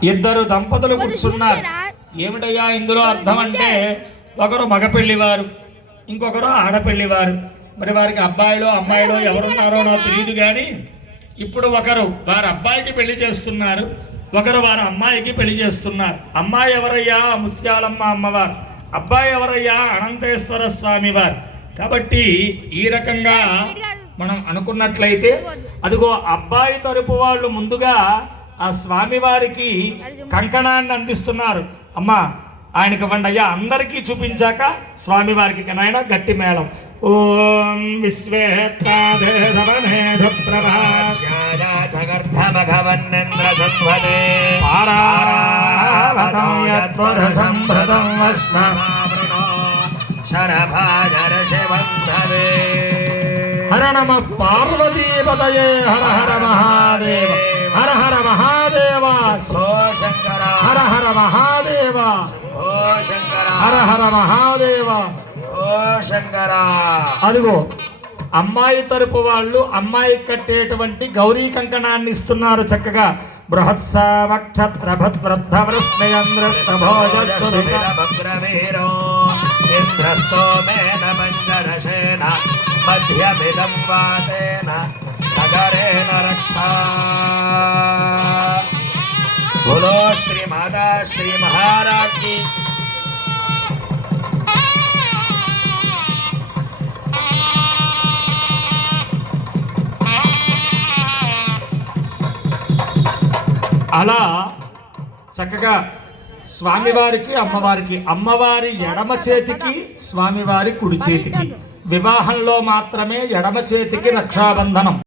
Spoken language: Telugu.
ఇద్దరు దంపతులు కూర్చున్నారు. ఏమిటయ్యా ఇందులో అర్థం అంటే, ఒకరు మగ పెళ్లివారు, ఇంకొకరు ఆడపెళ్లివారు. మరి వారికి అబ్బాయిలో అమ్మాయిలో ఎవరున్నారో నాకు తెలియదు, కానీ ఇప్పుడు ఒకరు వారి అబ్బాయికి పెళ్లి చేస్తున్నారు, ఒకరు వారి అమ్మాయికి పెళ్లి చేస్తున్నారు. అమ్మాయి ఎవరయ్యా? ముత్యాలమ్మ అమ్మవారు. అబ్బాయి ఎవరయ్యా? అనంతేశ్వర స్వామి వారు. కాబట్టి ఈ రకంగా మనం అనుకున్నట్లయితే, అదిగో అబ్బాయి తరపు వాళ్ళు ముందుగా ఆ స్వామివారికి కంకణాన్ని అందిస్తున్నారు. అమ్మా ఆయనకి ఇవ్వండి అయ్యా, అందరికీ చూపించాక స్వామివారికి నాయన గట్టి మేళం. ఓం హర నమ పార్వతీపతయే హర హర మహాదేవ హర హర మహాదేవ శంకర హర హర మహాదేవ శంకర హర హర మహాదేవ శంకర. అదిగో అమ్మాయి తరపు వాళ్ళు అమ్మాయికి కట్టేటువంటి గౌరీ కంకణాన్ని ఇస్తున్నారు చక్కగా. बोलो श्री माता श्री महाराज की. అలా చక్కగా స్వామివారికి అమ్మవారికి, అమ్మవారి ఎడమ చేతికి స్వామివారి కుడి చేతికి, వివాహంలో మాత్రమే ఎడమ చేతికి రక్షాబంధనం.